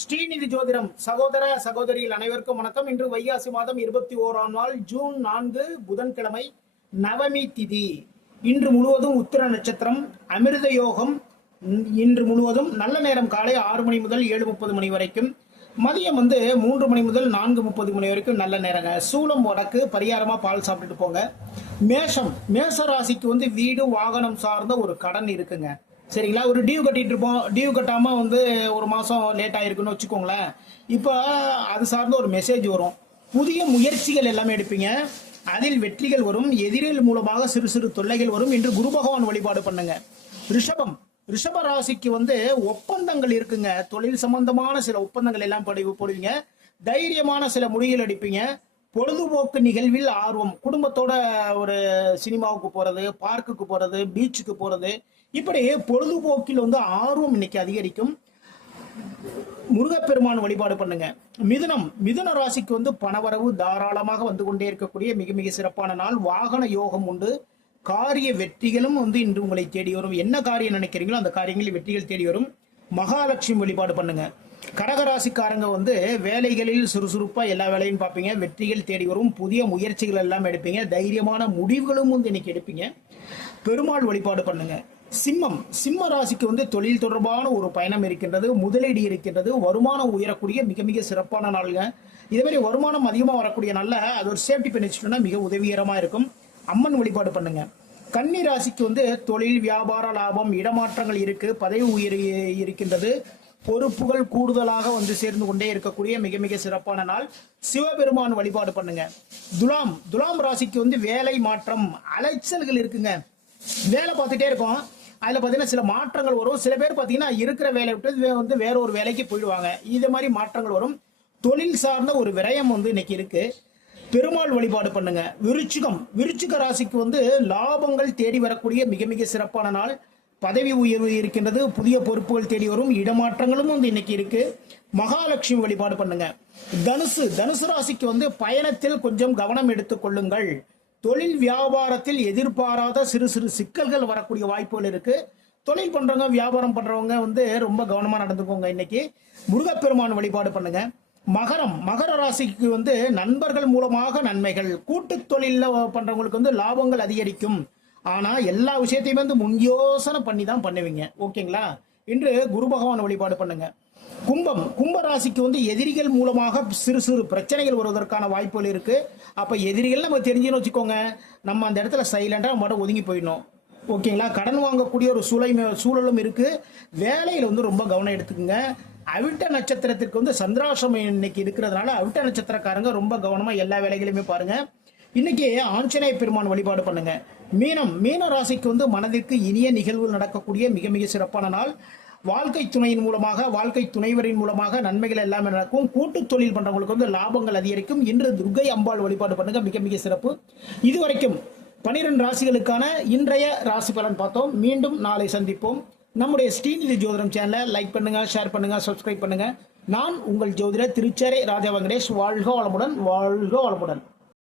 ஸ்ரீநிதி ஜோதிடம் சகோதர சகோதரிகள் அனைவருக்கும் வணக்கம். இன்று வைகாசி மாதம் 21ஆம் நாள் ஜூன் 4 புதன்கிழமை நவமி திதி. இன்று முழுவதும் உத்திர நட்சத்திரம், அமிர்த யோகம். இன்று முழுவதும் நல்ல நேரம் காலை 6 மணி முதல் 7:30 மணி வரைக்கும், மதியம் 3 மணி முதல் 4:30 மணி வரைக்கும் நல்ல நேரங்க. சூலம் வடக்கு, பரிகாரமா பால் சாப்பிட்டுட்டு போங்க. மேஷ ராசிக்கு வீடு வாகனம் சார்ந்த ஒரு கடன் இருக்குங்க. சரிங்களா, ஒரு டியூ கட்டிட்டு இருப்போம். டியூ கட்டாம ஒரு மாசம் லேட் ஆயிருக்குன்னு வச்சுக்கோங்களேன். இப்போ அது சார்ந்த ஒரு மெசேஜ் வரும். புதிய முயற்சிகள் எல்லாமே எடுப்பீங்க, அதில் வெற்றிகள் வரும். எதிரிகள் மூலமாக சிறு சிறு தொல்லைகள் வரும். இன்று குரு பகவான் வழிபாடு பண்ணுங்க. ரிஷப ராசிக்கு ஒப்பந்தங்கள் இருக்குங்க. தொழில் சம்பந்தமான சில ஒப்பந்தங்கள் எல்லாம் போடுவீங்க. தைரியமான சில முடிவுகள் எடுப்பீங்க. பொழுதுபோக்கு நிகழ்வில் ஆர்வம், குடும்பத்தோட ஒரு சினிமாவுக்கு போறது, பார்க்குக்கு போறது, பீச்சுக்கு போறது, இப்படி பொழுதுபோக்கில் ஆர்வம் இன்னைக்கு அதிகரிக்கும். முருகப்பெருமான் வழிபாடு பண்ணுங்க. மிதுன ராசிக்கு பணவரவு தாராளமாக வந்து கொண்டே இருக்கக்கூடிய மிக மிக சிறப்பான நாள். வாகன யோகம் உண்டு. காரிய வெற்றிகளும் இன்று உங்களை தேடி வரும். என்ன காரியம் நினைக்கிறீங்களோ அந்த காரியங்களில் வெற்றிகள் தேடி வரும். மகாலட்சுமி வழிபாடு பண்ணுங்க. கடகராசிக்காரங்க வேலைகளில் சுறுசுறுப்பா எல்லா வேலையும் பார்ப்பீங்க. வெற்றிகள் தேடி வரும். புதிய முயற்சிகள் எல்லாம் எடுப்பீங்க. தைரியமான முடிவுகளும் இன்னைக்கு எடுப்பீங்க. பெருமாள் வழிபாடு பண்ணுங்க. சிம்ம ராசிக்கு தொழில் தொடர்பான ஒரு பயணம் இருக்கின்றது. முதலீடு இருக்கின்றது. வருமானம் உயரக்கூடிய மிக மிக சிறப்பான நாளுங்க. இதே மாதிரி வருமானம் அதிகமாக வரக்கூடிய நாள்ல அது ஒரு சேஃப்டி பண்ணி வச்சுட்டோம்னா மிக உதவிகரமா இருக்கும். அம்மன் வழிபாடு பண்ணுங்க. கன்னி ராசிக்கு தொழில் வியாபார லாபம், இடமாற்றங்கள் இருக்கு. பதவி உயர் இருக்கின்றது. பொறுப்புகள் கூடுதலாக சேர்ந்து கொண்டே இருக்கக்கூடிய மிக மிக சிறப்பான நாள். சிவபெருமான் வழிபாடு பண்ணுங்க. துலாம் ராசிக்கு வேலை மாற்றம், அலைச்சல்கள் இருக்குங்க. வேலை பார்த்துட்டே இருக்கோம், அதுல பாத்தீங்கன்னா சில மாற்றங்கள் வரும். சில பேர் பாத்தீங்கன்னா இருக்கிற வேலையை விட்டு வேற ஒரு வேலைக்கு போயிடுவாங்க. இது மாதிரி மாற்றங்கள் வரும். தொழில் சார்ந்த ஒரு விரயம் இன்னைக்கு இருக்கு. பெருமாள் வழிபாடு பண்ணுங்க. விருச்சிக ராசிக்கு லாபங்கள் தேடி வரக்கூடிய மிக மிக சிறப்பான நாள். பதவி உயர்வு இருக்கின்றது. புதிய பொறுப்புகள் தேடி வரும். இடமாற்றங்களும் இன்னைக்கு இருக்கு. மகாலட்சுமி வழிபாடு பண்ணுங்க. தனுசு ராசிக்கு பயணத்தில் கொஞ்சம் கவனம் எடுத்துக் கொள்ளுங்கள். தொழில் வியாபாரத்தில் எதிர்பாராத சிறு சிறு சிக்கல்கள் வரக்கூடிய வாய்ப்புகள் இருக்கு. தொழில் பண்றவங்க, வியாபாரம் பண்றவங்க ரொம்ப கவனமா நடந்துக்கோங்க. இன்னைக்கு முருகப்பெருமான் வழிபாடு பண்ணுங்க. மகர ராசிக்கு நண்பர்கள் மூலமாக நன்மைகள். கூட்டு தொழில பண்றவங்களுக்கு லாபங்கள் அதிகரிக்கும். ஆனா எல்லா விஷயத்தையுமே முன் யோசனை பண்ணி தான் பண்ணுவீங்க. ஓகேங்களா. இன்று குரு பகவான் வழிபாடு பண்ணுங்க. கும்ப ராசிக்கு எதிரிகள் மூலமாக சிறு சிறு பிரச்சனைகள் வருவதற்கான வாய்ப்புகள் இருக்கு. அப்ப எதிரிகள் நம்ம தெரிஞ்சுன்னு வச்சுக்கோங்க, நம்ம அந்த இடத்துல சைலண்டா மட்டும் ஒதுங்கி போயிடணும். ஓகேங்களா. கடன் வாங்கக்கூடிய ஒரு சூழலும் இருக்கு. வேலையில ரொம்ப கவனம் எடுத்துக்கோங்க. அவிட்ட நட்சத்திரத்திற்கு சந்திராசிரமம் இன்னைக்கு இருக்கிறதுனால அவிட்ட நட்சத்திரக்காரங்க ரொம்ப கவனமா எல்லா வேலைகளையுமே பாருங்க. இன்னைக்கு ஆஞ்சநேய பெருமான் வழிபாடு பண்ணுங்க. மீன ராசிக்கு மனதிற்கு இனிய நிகழ்வு நடக்கக்கூடிய மிக மிக சிறப்பான நாள். வாழ்க்கை துணையின் மூலமாக, வாழ்க்கை துணைவரின் மூலமாக நன்மைகள் எல்லாமே நடக்கும். கூட்டு தொழில் பண்றவங்களுக்கு லாபங்கள் அதிகரிக்கும். இன்று துர்கை அம்பாள் வழிபாடு பண்ணுங்க, மிக மிக சிறப்பு. இதுவரைக்கும் 12 ராசிகளுக்கான இன்றைய ராசி பலன் பார்த்தோம். மீண்டும் நாளை சந்திப்போம். நம்முடைய ஸ்ரீநிதி ஜோதிடம் சேனலை லைக் பண்ணுங்க, ஷேர் பண்ணுங்க, சப்ஸ்கிரைப் பண்ணுங்க. நான் உங்கள் ஜோதிடர் திருச்சேரை ராஜா வெங்கடேஷ். வாழ்க வளமுடன், வாழ்க வளமுடன்.